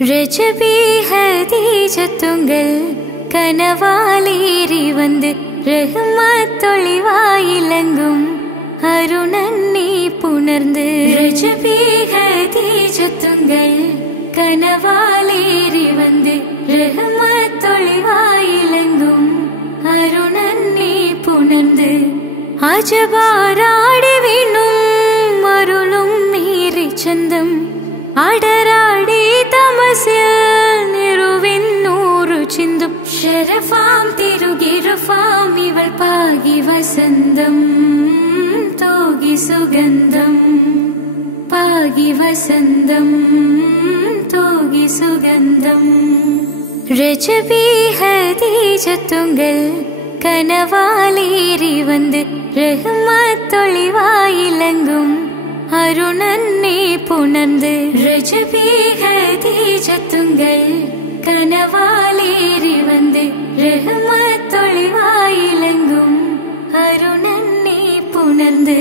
രജബി ഹദീജത്തുങ്കൽ കനവാലേറി വന്ന് റഹ്മത്തൊളിവായിലങ്കും അരുണന്നെ പുണർന്ന്. രജബി ഹദീജത്തുങ്കൽ കനവാലേറി വന്ന് റഹ്മത്തൊളിവായിലങ്കും അരുണന്നെ പുണർന്ന്. അജബാരാടി വീണും അരുളും മീറി ചന്തം അടരാടി തമസിൽ നിറുവിന്നൂറു ചിന്തും. ശരഫാം തിരുകിരുഫാം ഇവൾ പാകി വസന്തം തൂകി സുഗന്ധം. പാകി വസന്തം തൂകി സുഗന്ധം. രജബി ഹദീജത്തുങ്കൽ കനവാലേറി വന്ന് റഹ്മത്തൊളിവായിലങ്കും അരുണന്നെ പുണർന്ന്. രജബി ഹദീജത്തുങ്കൽ കനവാലേറി വന്ന് റഹ്മത്തൊളിവായിലങ്കും അരുണന്നെ പുണർന്ന്.